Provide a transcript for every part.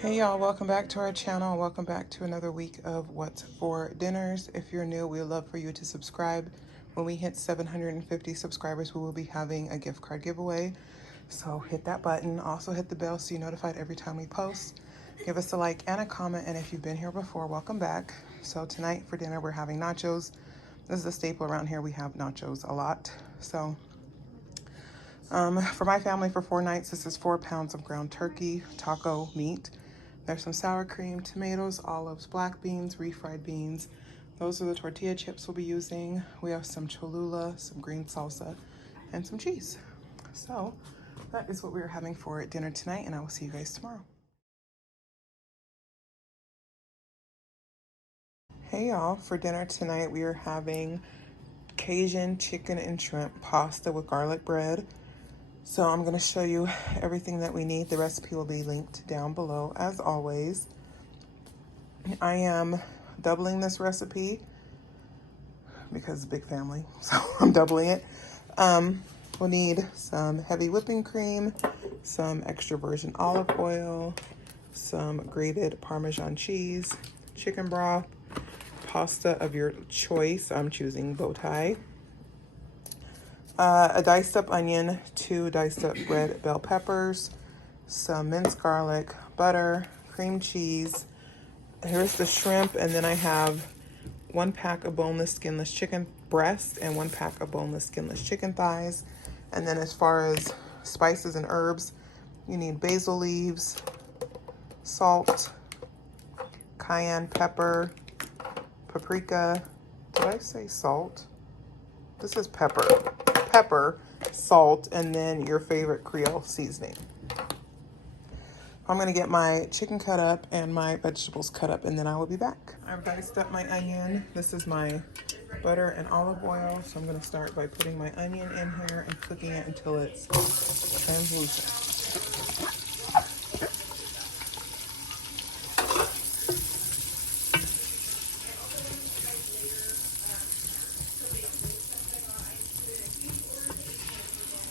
Hey y'all, welcome back to our channel. Welcome back to another week of What's for Dinners. If you're new, we would love for you to subscribe. When we hit 750 subscribers, we will be having a gift card giveaway. So hit that button. Also hit the bell so you're notified every time we post. Give us a like and a comment. And if you've been here before, welcome back. So tonight for dinner, we're having nachos. This is a staple around here. We have nachos a lot. So for my family, for 4 nights, this is 4 pounds of ground turkey, taco meat. There's some sour cream, tomatoes, olives, black beans, refried beans. Those are the tortilla chips we'll be using. We have some Cholula, some green salsa, and some cheese. So that is what we are having for dinner tonight, and I will see you guys tomorrow. Hey y'all, for dinner tonight we are having Cajun chicken and shrimp pasta with garlic bread. So I'm going to show you everything that we need. The recipe will be linked down below as always. I am doubling this recipe because it's a big family, so I'm doubling it. We'll need some heavy whipping cream, some extra virgin olive oil, some grated Parmesan cheese, chicken broth, pasta of your choice. I'm choosing bow tie. A diced up onion, 2 diced up red bell peppers, some minced garlic, butter, cream cheese. Here's the shrimp, and then I have 1 pack of boneless, skinless chicken breast and 1 pack of boneless, skinless chicken thighs. And then as far as spices and herbs, you need basil leaves, salt, cayenne pepper, paprika. Did I say salt? This is pepper. Pepper, salt, and then your favorite Creole seasoning. I'm gonna get my chicken cut up and my vegetables cut up, and then I will be back. I've diced up my onion. This is my butter and olive oil. So I'm gonna start by putting my onion in here and cooking it until it's translucent.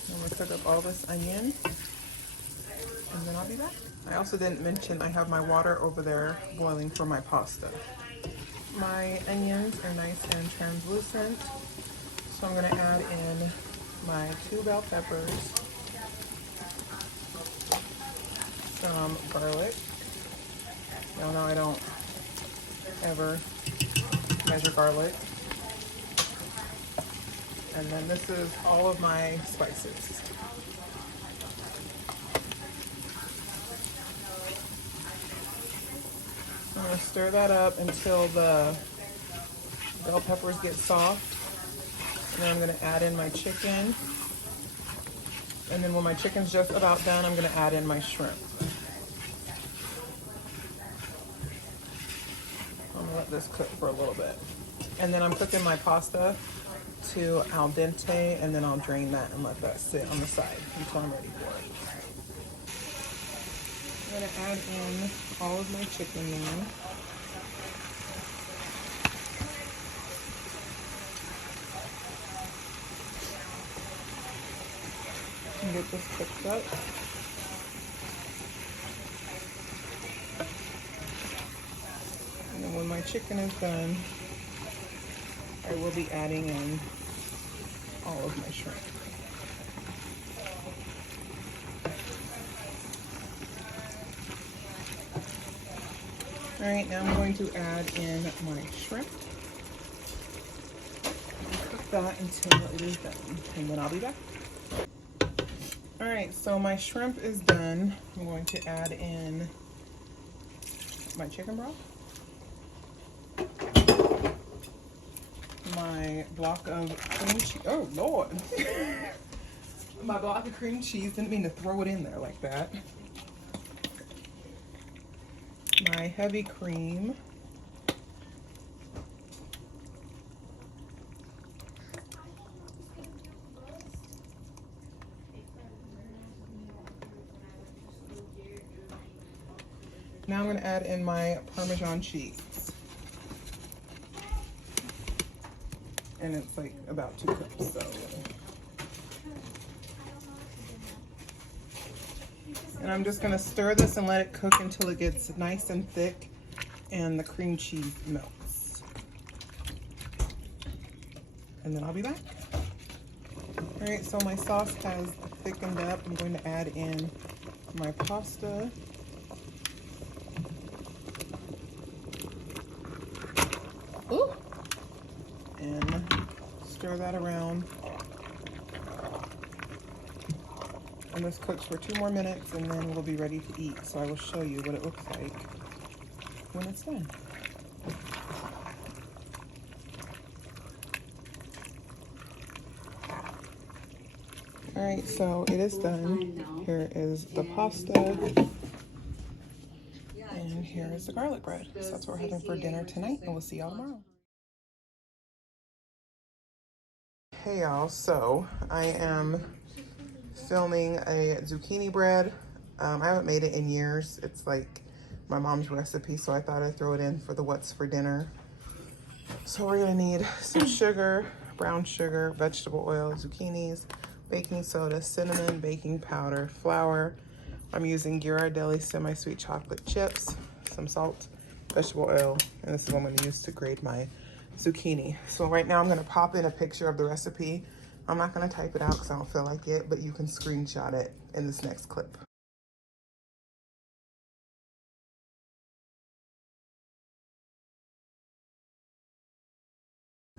I'm gonna cook up all this onion, and then I'll be back. I also didn't mention I have my water over there boiling for my pasta. My onions are nice and translucent, so I'm gonna add in my 2 bell peppers, some garlic. Y'all know I don't ever measure garlic. And then this is all of my spices. I'm gonna stir that up until the bell peppers get soft. And then I'm gonna add in my chicken. And then when my chicken's just about done, I'm gonna add in my shrimp. I'm gonna let this cook for a little bit. And then I'm cooking my pasta to al dente, and then I'll drain that and let that sit on the side until I'm ready for it. I'm gonna add in all of my chicken now. And get this cooked up. And then when my chicken is done, I will be adding in all of my shrimp. All right, now I'm going to add in my shrimp. Cook that until it is done, and then I'll be back. All right, so my shrimp is done. I'm going to add in my chicken broth, my block of cream cheese. Oh, Lord. My block of cream cheese. Didn't mean to throw it in there like that. my heavy cream. Now I'm going to add in my Parmesan cheese. And it's like about 2 cups, so. And I'm just gonna stir this and let it cook until it gets nice and thick and the cream cheese melts. And then I'll be back. All right, so my sauce has thickened up. I'm going to add in my pasta. Ooh. And stir that around. And this cooks for 2 more minutes and then we'll be ready to eat. So I will show you what it looks like when it's done. All right, so it is done. Here is the pasta. And here is the garlic bread. So that's what we're having for dinner tonight, and we'll see y'all tomorrow. Hey y'all, so I am filming a zucchini bread. I haven't made it in years. It's like my mom's recipe, so I thought I'd throw it in for the what's for dinner. So we're gonna need some sugar, brown sugar, vegetable oil, zucchinis, baking soda, cinnamon, baking powder, flour. I'm using Ghirardelli semi-sweet chocolate chips, some salt, vegetable oil, and this is what I'm gonna use to grate my zucchini. So right now I'm gonna pop in a picture of the recipe. I'm not gonna type it out because I don't feel like it, but you can screenshot it in this next clip.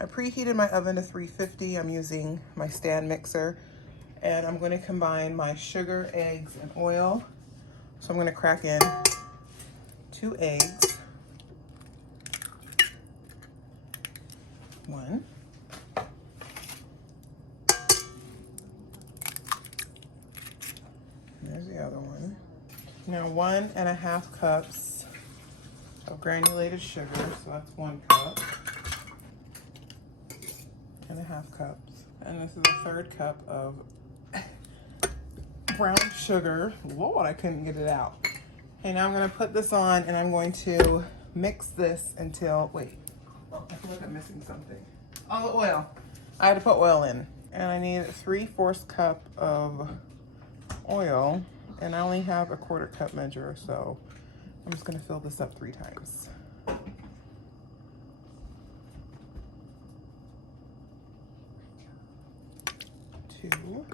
I preheated my oven to 350. I'm using my stand mixer, and I'm going to combine my sugar, eggs, and oil. So I'm going to crack in 2 eggs, 1, there's the other one. Now 1.5 cups of granulated sugar, so that's 1 cup. And 1/2 cups. And this is a 1/3 cup of brown sugar. Lord, I couldn't get it out. Okay, now I'm gonna put this on and I'm going to mix this until, wait, I feel like I'm missing something. Oh, the oil. I had to put oil in. And I need 3/4 cup of oil, and I only have a 1/4 cup measure, so I'm just gonna fill this up 3 times. 2.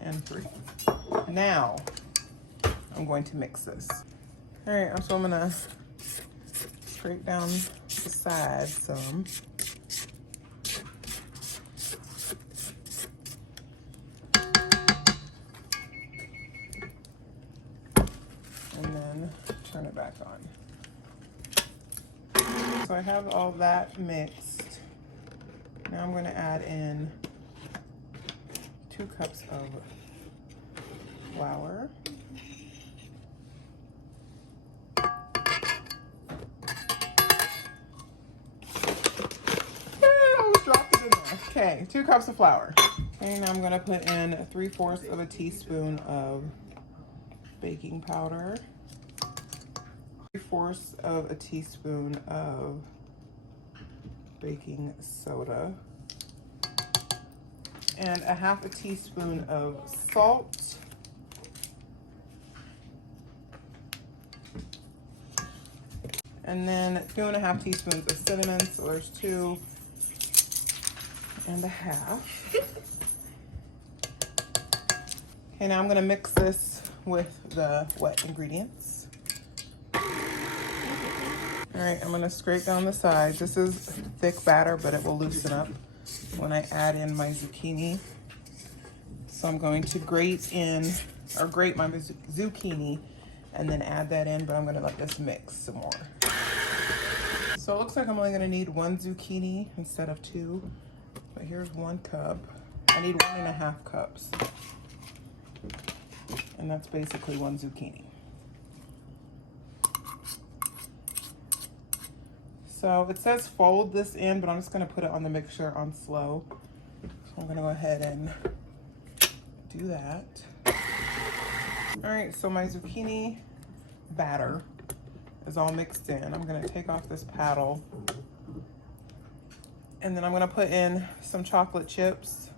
And 3. Now, I'm going to mix this. All right, so I'm gonna scrape down the sides some. And then turn it back on. So I have all that mixed. Now I'm gonna add in 2 cups of flour. I almost dropped it in there. Okay, 2 cups of flour. Okay, now I'm gonna put in 3/4 of a teaspoon of baking powder. 3/4 of a teaspoon of baking soda. And 1/2 teaspoon of salt. And then 2.5 teaspoons of cinnamon, so there's 2.5. Okay, now I'm gonna mix this with the wet ingredients. All right, I'm gonna scrape down the sides. This is thick batter, but it will loosen up when I add in my zucchini. So I'm going to grate my zucchini and then add that in, but I'm gonna let this mix some more. So it looks like I'm only gonna need 1 zucchini instead of 2, but here's 1 cup. I need 1.5 cups. And that's basically 1 zucchini. So it says fold this in, but I'm just gonna put it on the mixture on slow. So I'm gonna go ahead and do that. All right, so my zucchini batter is all mixed in. I'm gonna take off this paddle, and then I'm gonna put in some chocolate chips.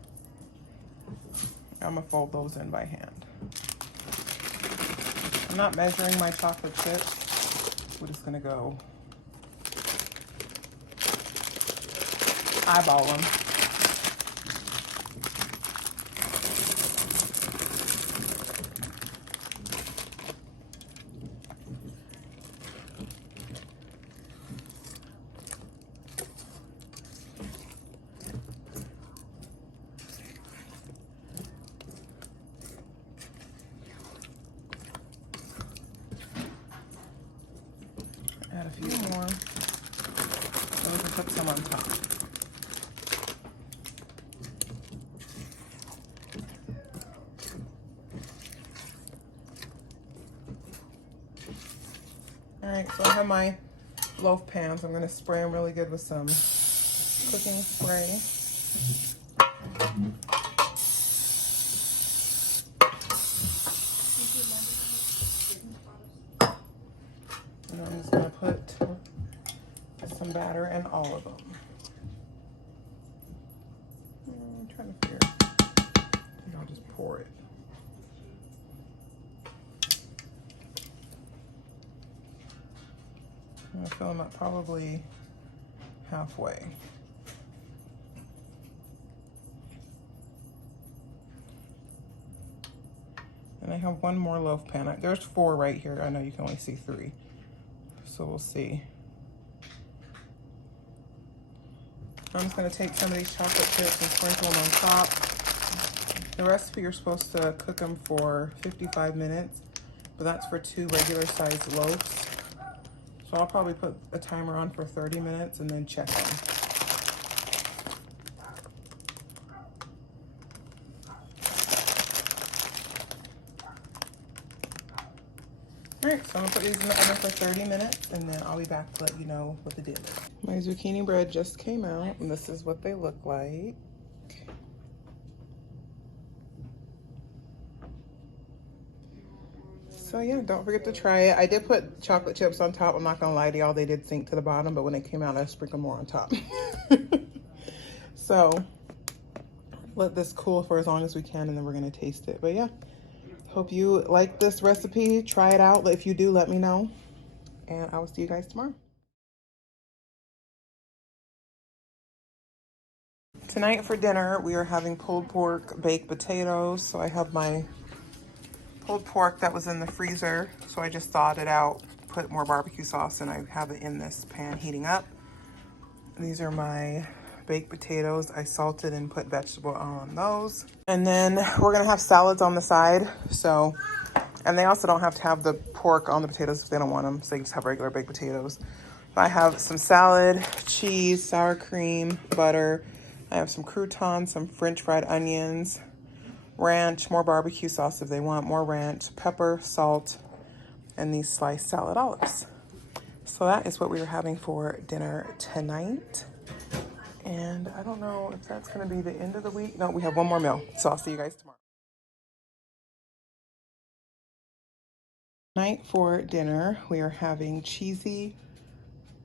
I'm gonna fold those in by hand. I'm not measuring my chocolate chips. We're just gonna go eyeball them. Add a few more. So we can put some on top. All right, so I have my loaf pans. I'm gonna spray them really good with some cooking spray. And I'm just gonna put some batter in all of them. I'm trying to figure. I'll just pour it. I'm gonna fill them up probably halfway. And I have one more loaf pan. There's 4 right here. I know you can only see 3. So we'll see. I'm just gonna take some of these chocolate chips and sprinkle them on top. The recipe, you're supposed to cook them for 55 minutes, but that's for 2 regular sized loaves. So I'll probably put a timer on for 30 minutes and then check them. All right, so I'm gonna put these in the oven for 30 minutes and then I'll be back to let you know what the deal is. My zucchini bread just came out and this is what they look like. So yeah, don't forget to try it. I did put chocolate chips on top. I'm not gonna lie to y'all, they did sink to the bottom, but when they came out, I sprinkled more on top. So let this cool for as long as we can and then we're gonna taste it. But yeah, hope you like this recipe. Try it out. If you do, let me know. And I will see you guys tomorrow. Tonight for dinner, we are having pulled pork, baked potatoes. So I have my pulled pork that was in the freezer. So I just thawed it out, put more barbecue sauce, and I have it in this pan heating up. These are my baked potatoes. I salted and put vegetable on those. And then we're gonna have salads on the side. So, and they also don't have to have the pork on the potatoes if they don't want them. So they just have regular baked potatoes. I have some salad, cheese, sour cream, butter. I have some croutons, some French fried onions, ranch, more barbecue sauce if they want, more ranch, pepper, salt, and these sliced salad olives. So that is what we were having for dinner tonight. And I don't know if that's gonna be the end of the week. No, we have one more meal. So I'll see you guys tomorrow. Tonight for dinner, we are having cheesy,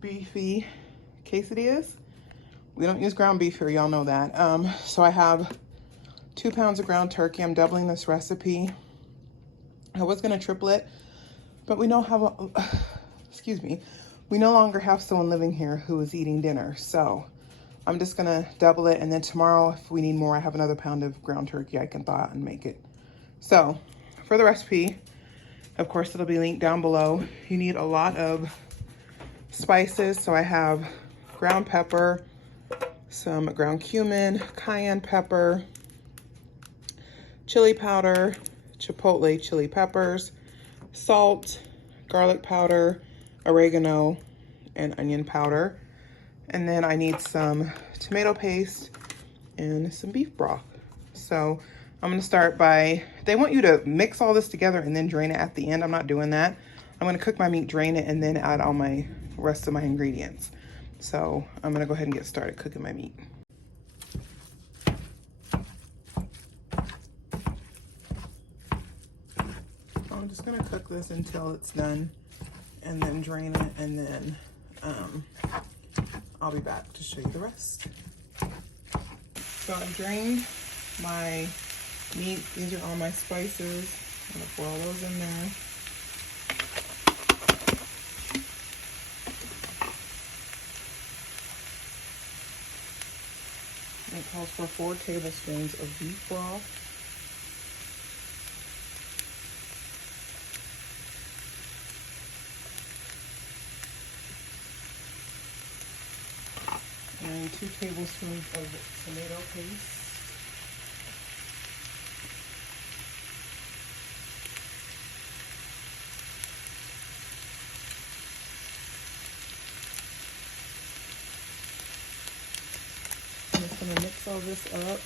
beefy quesadillas. We don't use ground beef here, y'all know that. So I have 2 pounds of ground turkey. I'm doubling this recipe. I was gonna triple it, but we don't have, excuse me, we no longer have someone living here who is eating dinner. So I'm just gonna double it, and then tomorrow, if we need more, I have another pound of ground turkey I can thaw out and make it. So for the recipe, of course, it'll be linked down below. You need a lot of spices. So I have ground pepper, some ground cumin, cayenne pepper, chili powder, chipotle chili peppers, salt, garlic powder, oregano, and onion powder. And then I need some tomato paste and some beef broth. So I'm gonna start by, they want you to mix all this together and then drain it at the end. I'm not doing that. I'm gonna cook my meat, drain it, and then add all my rest of my ingredients. So I'm gonna go ahead and get started cooking my meat. I'm just gonna cook this until it's done and then drain it, and then I'll be back to show you the rest. So I've drained my meat. These are all my spices. I'm gonna pour all those in there. And it calls for 4 tablespoons of beef broth. And 2 tablespoons of tomato paste. I'm just going to mix all this up.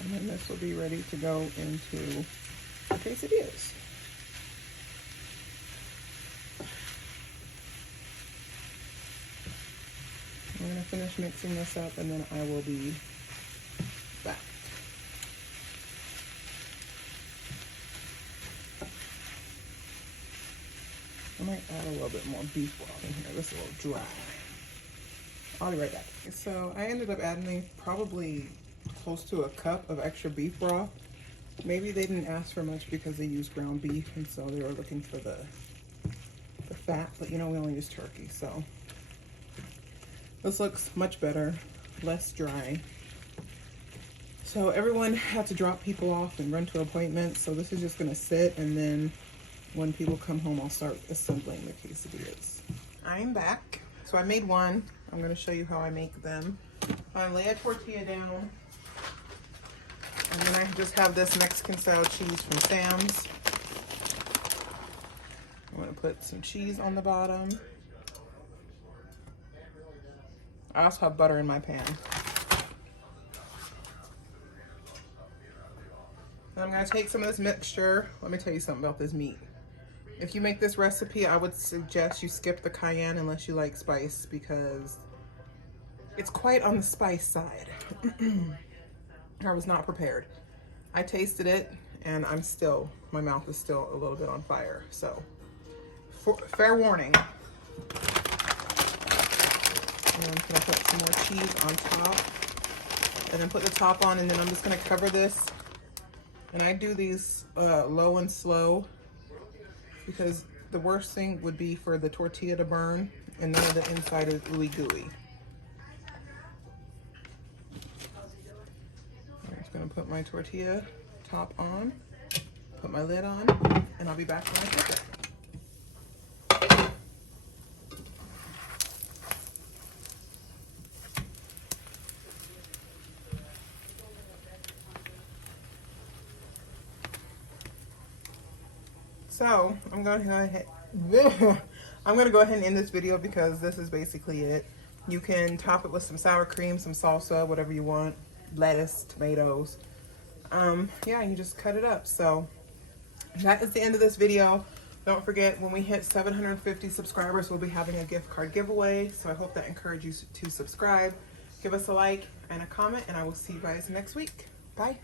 And then this will be ready to go into the quesadillas. I'm going to finish mixing this up and then I will be back. I might add a little bit more beef broth in here. This is a little dry. I'll be right back. So I ended up adding probably close to a cup of extra beef broth. Maybe they didn't ask for much because they used ground beef, and so they were looking for the fat, but you know, we only use turkey, so this looks much better, less dry. So everyone had to drop people off and run to appointments, so this is just gonna sit, and then when people come home, I'll start assembling the quesadillas. I'm back. So I made one. I'm gonna show you how I make them. I lay a tortilla down, and then I just have this Mexican style cheese from Sam's. I'm gonna put some cheese on the bottom. I also have butter in my pan. And I'm gonna take some of this mixture. Let me tell you something about this meat. If you make this recipe, I would suggest you skip the cayenne unless you like spice, because it's quite on the spice side. I was not prepared. I tasted it and my mouth is still a little bit on fire. So, fair warning. And I'm gonna put some more cheese on top, and then put the top on, and then I'm just gonna cover this. And I do these low and slow, because the worst thing would be for the tortilla to burn and none of the inside is ooey gooey. I'm just gonna put my tortilla top on, put my lid on, and I'll be back when I cook it. So I'm gonna go ahead and end this video, because this is basically it. You can top it with some sour cream, some salsa, whatever you want, lettuce, tomatoes. Yeah, you just cut it up. So that is the end of this video. Don't forget, when we hit 750 subscribers, we'll be having a gift card giveaway. So I hope that encourages you to subscribe. Give us a like and a comment, and I will see you guys next week. Bye.